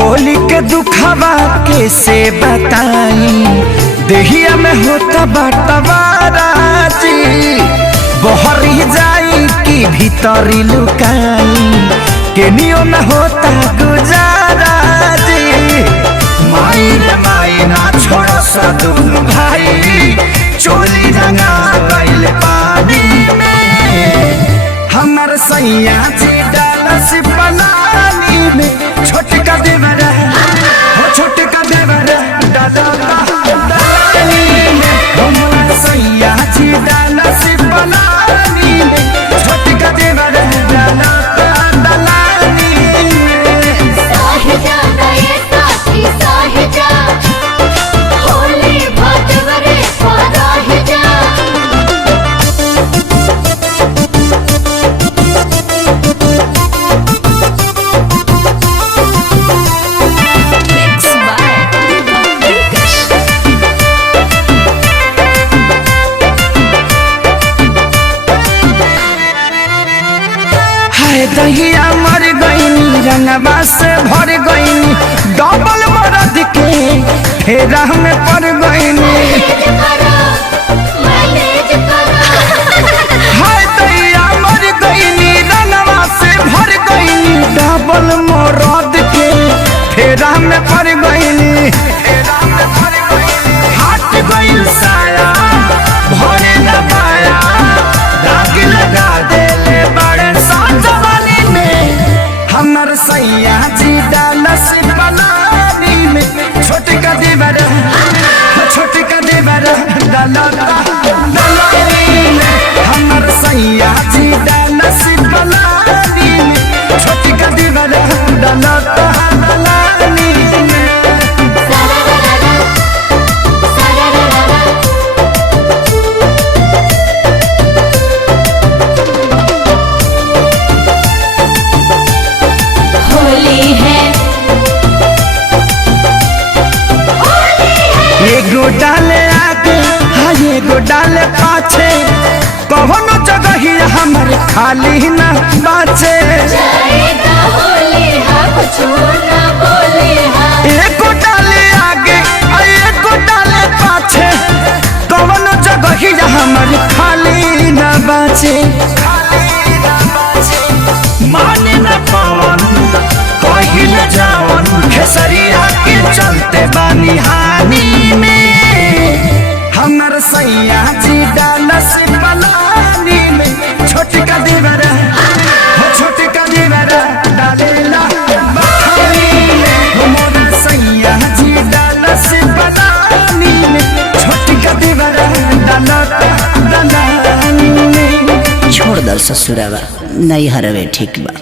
होली के दुखवा कैसे बताई, देहिया में होता बटवाराजी, बहरी जाई कि भीतरी लुकाई, केनियो न होता गुजाराजी। माई रे माई ना छोड़ो सा दुनु भाई, चोली रंगा गइल पानी में, हमर सैया जी डालस पलानी में, छोटका देवर हो छोटका देवर डालानी में, हमर सैया जी डालस पलानी में, छोटका देवर डालानी में। साहिजा गए साथी साहिजा, होली भटवरे पराहिजा। दहिया मर गईनी रंगवा से भर गईनी, डबल मरद के फेरा में पड़ गईनी। हाय दहिया मर गईनी रंगवा से भर गईनी, डबल मरद के फेरा में पड़ गईनी। हट गईल साया भरे न पाया, दाग लगा देले बड़े साजवानी में, हमर सैया जी डालस पलानी में, छोटका देवर छोटका देवर डालानी में, हमर सैया जी डालस पलानी में, छोटका देवर डालानी में। एगो डाले आगे हाँ एगो डाले पाछे, कौनो जगह ही हमर खाली न बाचे। एगो डाले आगे एगो डाले पाछे, कौनो जगह ही हमर खाली न बाचे। माने न पवन कहीं न जावन, खेसरिया के चलते बानी हानि में, हमर सैया जी डालस पलानी में, छोटका देवर हो छोटका देवर डालेला बखानी में, हमर सैया जी डालस पलानी में, छोटका देवर डालानी में। छोड़ दल ससुरावा नहीं हरवे ठीक बा।